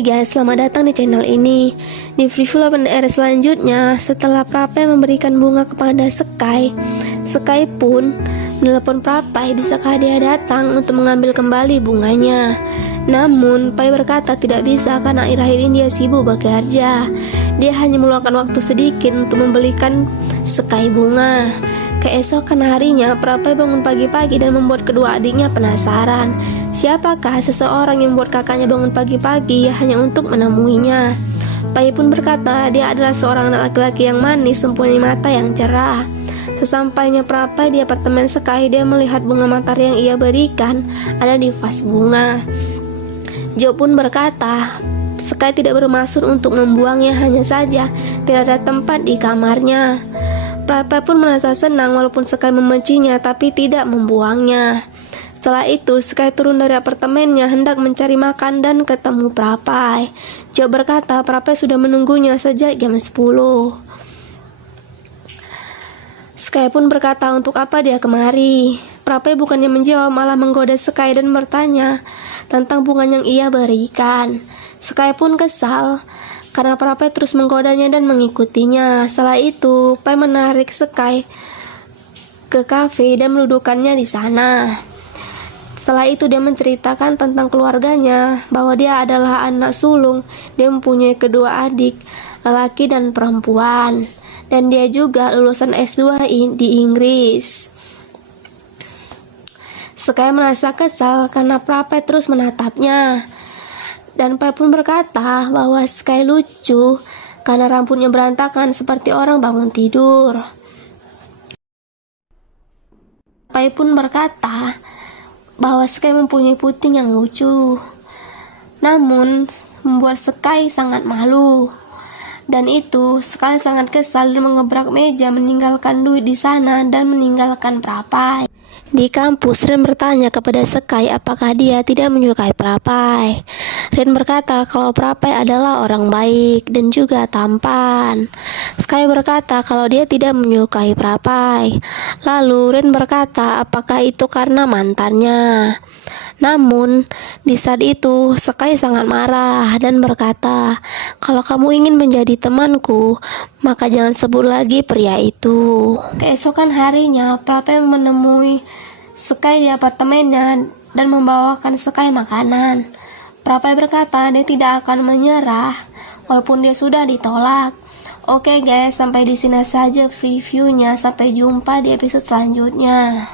Hai guys, selamat datang di channel ini. Di preview 8R selanjutnya, setelah Prapai memberikan bunga kepada Sky, Sky pun menelpon Prapai bisakah dia datang untuk mengambil kembali bunganya. Namun Pai berkata tidak bisa karena akhir-akhir ini dia sibuk bekerja. Dia hanya meluangkan waktu sedikit untuk membelikan Sky bunga. Keesokan harinya, Prapai bangun pagi-pagi dan membuat kedua adiknya penasaran. Siapakah seseorang yang membuat kakaknya bangun pagi-pagi hanya untuk menemuinya? Pai pun berkata dia adalah seorang anak laki-laki yang manis, mempunyai mata yang cerah. Sesampainya Prapai di apartemen Sky, dia melihat bunga matahari yang ia berikan ada di vas bunga. Jo pun berkata, Sky tidak bermaksud untuk membuangnya, hanya saja tidak ada tempat di kamarnya. Prapai pun merasa senang walaupun Sky membencinya tapi tidak membuangnya. Setelah itu Sky turun dari apartemennya hendak mencari makan dan ketemu Prapai. Jo berkata Prapai sudah menunggunya sejak jam 10. Sky pun berkata untuk apa dia kemari. Prapai bukannya menjawab malah menggoda Sky dan bertanya tentang bunga yang ia berikan. Sky pun kesal karena Prapai terus menggodanya dan mengikutinya. Setelah itu, Pai menarik Sky ke kafe dan mendudukannya di sana. Setelah itu dia menceritakan tentang keluarganya, bahwa dia adalah anak sulung, dia mempunyai kedua adik, lelaki dan perempuan, dan dia juga lulusan S2 di Inggris. Sky merasa kesal karena Prapai terus menatapnya. Dan Pai pun berkata bahwa Sky lucu karena rambutnya berantakan seperti orang bangun tidur. Pai pun berkata bahwa Sky mempunyai puting yang lucu, namun membuat Sky sangat malu. Dan itu Sky sangat kesal dan mengebrak meja, meninggalkan duit di sana dan meninggalkan Prapai. Di kampus, Ren bertanya kepada Sky apakah dia tidak menyukai Prapai. Ren berkata kalau Prapai adalah orang baik dan juga tampan. Sky berkata kalau dia tidak menyukai Prapai. Lalu Ren berkata apakah itu karena mantannya. Namun di saat itu Sky sangat marah dan berkata kalau kamu ingin menjadi temanku maka jangan sebut lagi pria itu. Keesokan harinya Prapai menemui Sky di apartemennya dan membawakan Sky makanan. Prapai berkata dia tidak akan menyerah walaupun dia sudah ditolak. Oke guys, sampai di sini saja reviewnya. Sampai jumpa di episode selanjutnya.